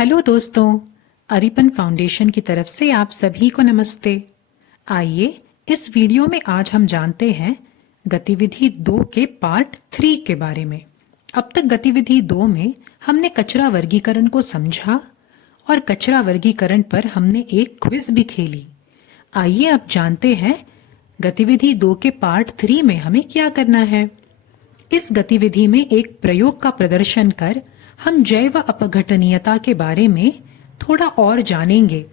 Hello दोस्तों, Aripan foundation की तरफ से आप सभी को नमस्ते। आइए इस वीडियो में आज हम जानते हैं गतिविधि 2 के पार्ट 3 के बारे में। अब तक गतिविधि 2 में हमने कचरा वर्गीकरण को समझा और कचरा वर्गीकरण पर हमने एक क्विज भी खेली। आइए अब जानते हैं गतिविधि 2 के पार्ट 3 में हमें क्या करना है। इस गतिविधि में एक प्रयोग का प्रदर्शन कर हम जैव अपघटनीयता के बारे में थोड़ा और जानेंगे।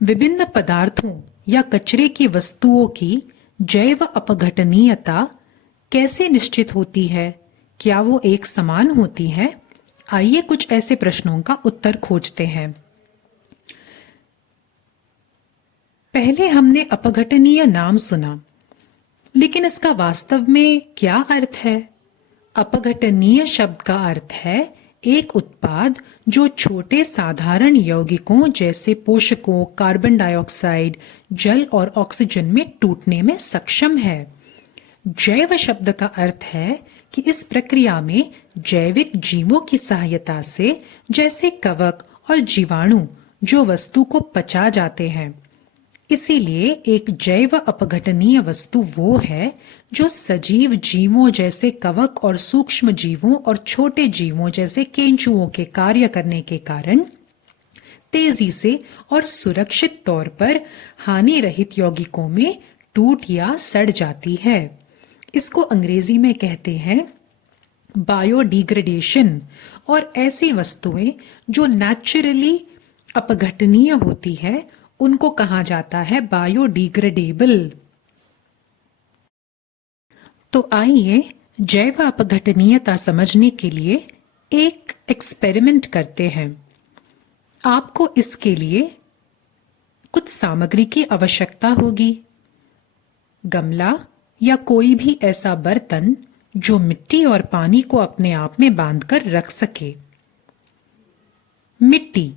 विभिन्न पदार्थों या कचरे की वस्तुओं की जैव अपघटनीयता कैसे निश्चित होती है? क्या वो एक समान होती है? आइए कुछ ऐसे प्रश्नों का उत्तर खोजते हैं। पहले हमने अपघटनीय नाम सुना, लेकिन इसका वास्तव में क्या अर्थ है? अपघटनीय शब्द का अर्थ है एक उत्पाद जो छोटे साधारण यौगिकों जैसे पोषकों, कार्बन डाइऑक्साइड, जल और ऑक्सीजन में टूटने में सक्षम है। जैव शब्द का अर्थ है कि इस प्रक्रिया में जैविक जीवों की सहायता से, जैसे कवक और जीवाणु, जो वस्तु को पचा जाते हैं। इसीलिए एक जैव अपघटनीय वस्तु वो है जो सजीव जीवों जैसे कवक और सूक्ष्म जीवों और छोटे जीवों जैसे केंचुओं के कार्य करने के कारण तेजी से और सुरक्षित तौर पर हानि रहित यौगिकों में टूट या सड़ जाती है। इसको अंग्रेजी में कहते हैं बायोडिग्रेडेशन। और ऐसी वस्तुएं जो नेचुरली अपघटनीय होती है उनको कहा जाता है बायोडिग्रेडेबल। तो आइए जैव अपघटनीयता समझने के लिए एक एक्सपेरिमेंट करते हैं। आपको इसके लिए कुछ सामग्री की आवश्यकता होगी। गमला या कोई भी ऐसा बर्तन जो मिट्टी और पानी को अपने आप में बांधकर रख सके। मिट्टी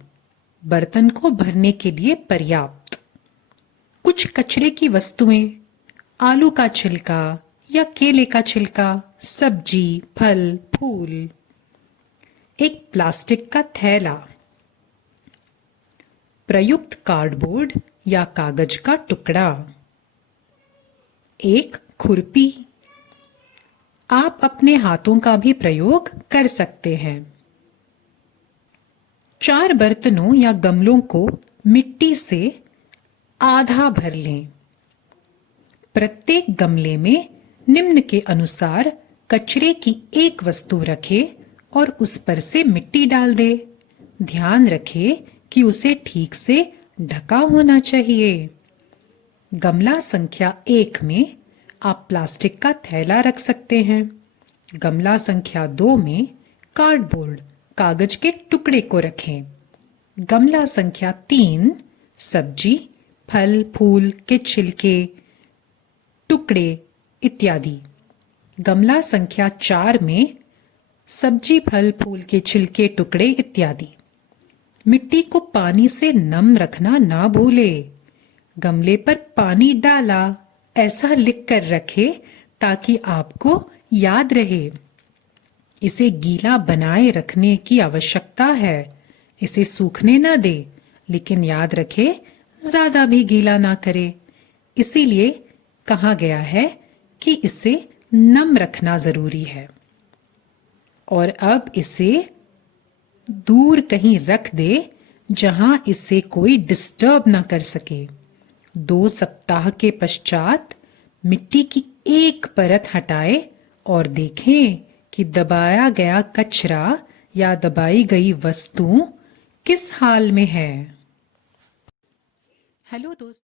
बर्तन को भरने के लिए पर्याप्त। कुछ कचरे की वस्तुएं, आलू का छिलका या केले का छिलका, सब्जी, फल, फूल। एक प्लास्टिक का थैला, प्रयुक्त कार्डबोर्ड या कागज का टुकड़ा, एक खुरपी। आप अपने हाथों का भी प्रयोग कर सकते हैं। 4 बर्तनों या गमलों को मिट्टी से आधा भर लें। प्रत्येक गमले में निम्न के अनुसार कचरे की एक वस्तु रखें और उस पर से मिट्टी डाल दें। ध्यान रखें कि उसे ठीक से ढका होना चाहिए। गमला संख्या 1 में आप प्लास्टिक का थैला रख सकते हैं। गमला संख्या 2 में कार्डबोर्ड, कागज के टुकड़े को रखें। गमला संख्या 3 सब्जी, फल, फूल के छिलके, टुकड़े इत्यादि। गमला संख्या 4 में सब्जी, फल, फूल के छिलके, टुकड़े इत्यादि। मिट्टी को पानी से नम रखना ना भूले। गमले पर पानी डाला ऐसा लिख कर रखे ताकि आपको याद रहे। इसे गीला बनाए रखने की आवश्यकता है। इसे सूखने ना दे, लेकिन याद रखे ज्यादा भी गीला ना करे। इसीलिए कहा गया है कि इसे नम रखना जरूरी है। और अब इसे दूर कहीं रख दे जहां इसे कोई डिस्टर्ब ना कर सके। 2 सप्ताह के पश्चात मिट्टी की एक परत हटाए और देखें कि दबाया गया कचरा या दबाई गई वस्तु किस हाल में है। हेलो दोस्त।